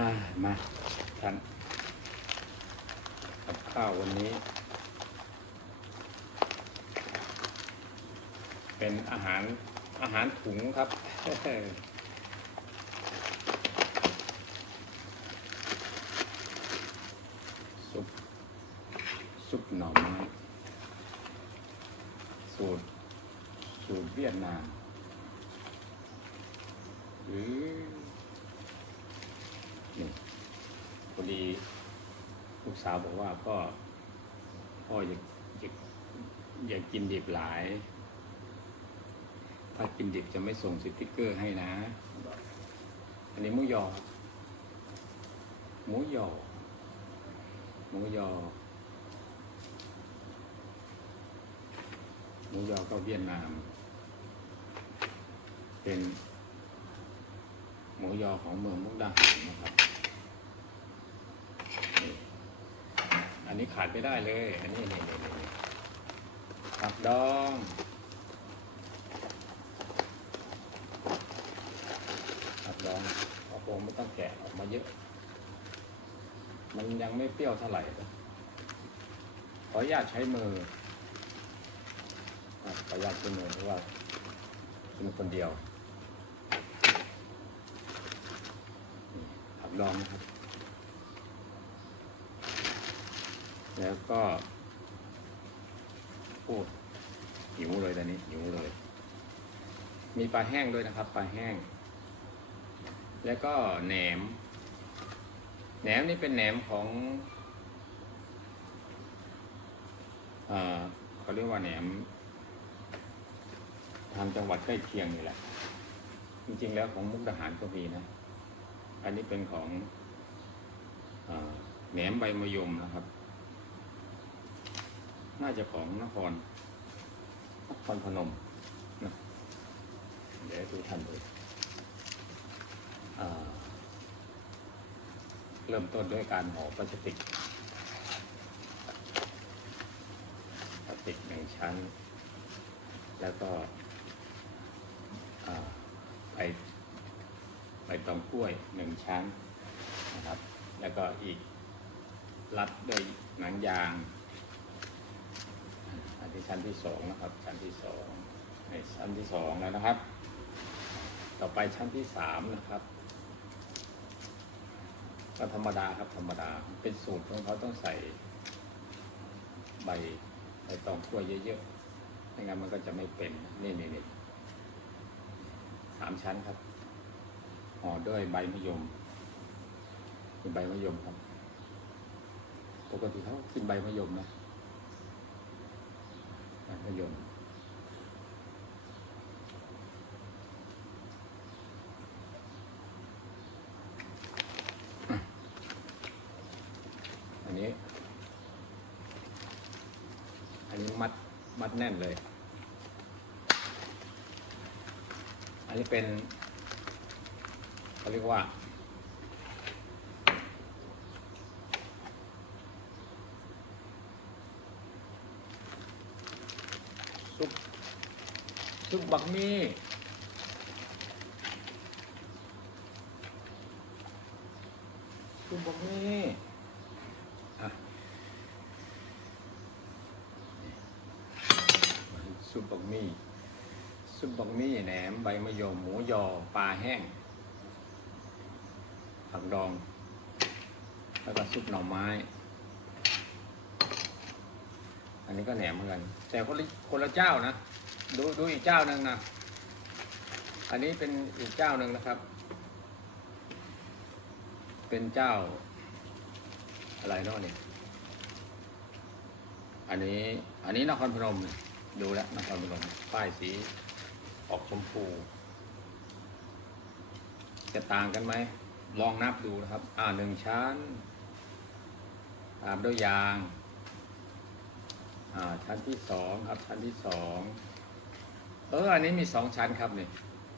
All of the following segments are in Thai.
ามาท่านกับข้าววันนี้ เป็นอาหารอาหารถุงครับ ซุป ซุปหน่อไม้สูตร สูตรเวียดนามหรือนี่พอ ดีลูกสาวบอกว่าพ่อพ่ออยากอยากอยากกินดิบหลาย ถ้ากินดิบจะไม่ส่งสติกเกอร์ให้นะ อันนี้หมูยอหมูยอหมูยอหมูยอก็เวียดนาม เป็นหมูยอของเมืองมุกดาหารนะครับ อันนี้ขาดไม่ได้เลย อันนี้นี่นี่นี่ผักดอง ผักดองก็คงไม่ต้องแกะออกมาเยอะ มันยังไม่เปรี้ยวเท่าไหร่ ขออนุญาตใช้มือขออนุญาตใช้มือเพราะว่ากินคนเดียวผักดองนะครับ แล้วก็โอ้หิวเลยตอนนี้หิวเลย มีปลาแห้งด้วยนะครับ ปลาแห้ง แล้วก็แหนม แหนมนี่เป็นแหนมของเขาเรียกว่าแหนมทางจังหวัดใกล้เคียงนี่แหละ จริงๆแล้วของมุกดาหารก็มีนะ อันนี้เป็นของอแหนมใบมะยมนะครับ น่าจะของนครนครพนมนะเดี๋ยวดูท่านดูอ่าเริ่มต้นด้วยการห่อพลาสติกพลาสติกหนึ่งชั้น แล้วก็อ่าใบใบตองกล้วยหนึ่งชั้นนะครับ แล้วก็อีกรัดด้วยหนังยาง ชั้นที่สองนะครับ ชั้นที่สองในชั้นที่สองแล้วนะครับ ต่อไปชั้นที่สามนะครับก็ธรรมดาครับธรรมดาเป็นสูตรของเขาต้องใส่ใบใบตองกล้วยเยอะๆไม่งั้นมันก็จะไม่เป็นนี่นี่นี่สามชั้นครับห่อด้วยใบมะยมเป็นใบมะยมครับ ปกติเขากินใบมะยมนะ ใบมะยมอันนี้ อันนี้มัดมัดแน่นเลย อันนี้เป็นเขาเรียกว่า ซุปบักมี่ซุปบักมี่อะซุปบักมี่ซุปบักมี่แหนมใบมะยมหมูยอปลาแห้ง ผักดอง แล้วก็ซุปหน่อไม้ อันนี้ก็แหนมเหมือนกัน แต่คนละคนละเจ้านะ ดูดูอีกเจ้าหนึ่งนะอันนี้เป็นอีกเจ้าหนึ่งนะครับ เป็นเจ้า อะไรเนาะเนี่ยอันนี้อันนี้นครพนมเนี่ยดูแล้วนครพนมป้ายสีออกชมพูจะต่างกันไหม ลองนับดูนะครับ อ่าหนึ่งชั้นตามด้วยยาง อ่าชั้นที่สองครับชั้นที่สอง เอออันนี้มีสองชั้นครับเนี่ย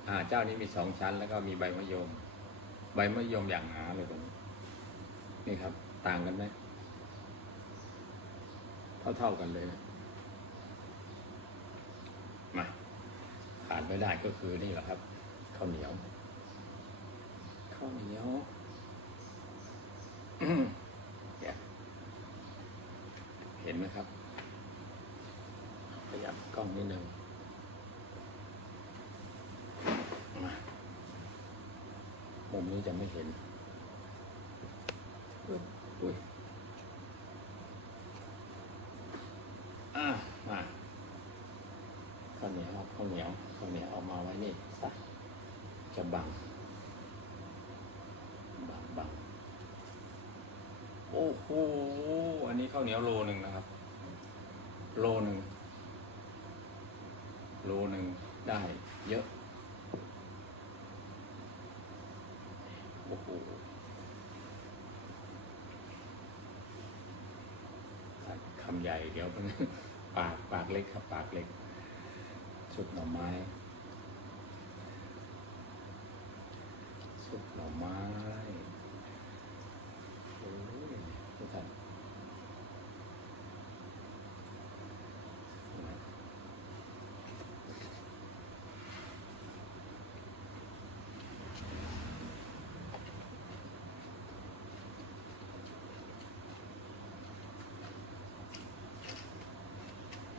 อ่า เจ้านี้มีสองชั้น แล้วก็มีใบมะยม ใบมะยมอย่างหาเลยตรงนี้นี่ครับ ต่างกันไหมเท่าเท่ากันเลยนะมาขาดไม่ได้ก็คือนี่แหละครับข้าวเหนียวข้าวเหนียวเห็นไหมครับขยับกล้องนิดนึง มุมนี้จะไม่เห็นอุ๊ยอุ้ยอะมาข้าวเหนียวข้าวเหนียวข้าวเหนียวเอามาไว้นี่ซะจะบัง บังบังโอ้โหอันนี้ข้าวเหนียวโลหนึ่งนะครับ โลหนึ่งโลหนึ่งได้เยอะ โอ้โห คำใหญ่เดี๋ยวปากปากเล็กครับปากเล็กสุดหน่อไม้สุดหน่อไม้โอ้ยทุกท่าน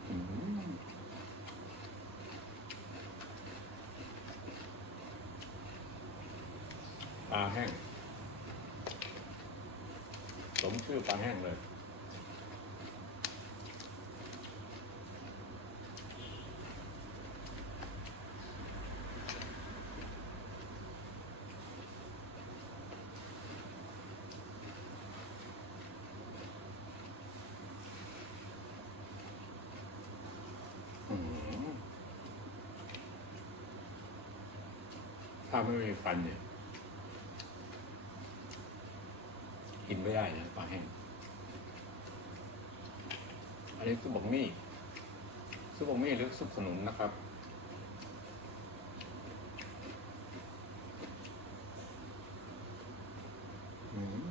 อืมปลาแห้ง สมชื่อปลาแห้งเลยอืมถ้าไม่มีฟันเนี่ย กินไม่ได้นะปลาแห้งอันนี้ซุปบกมี่ซุปบกมี่หรือซุปขนุนนะครับ อืม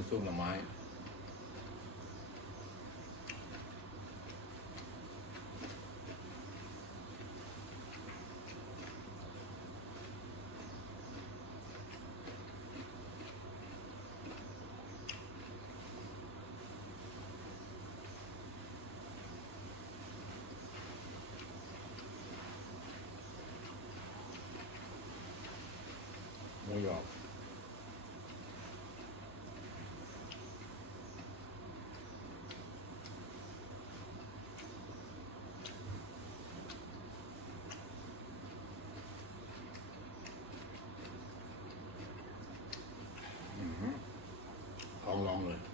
อันนี้ซุปหน่อไม้ How?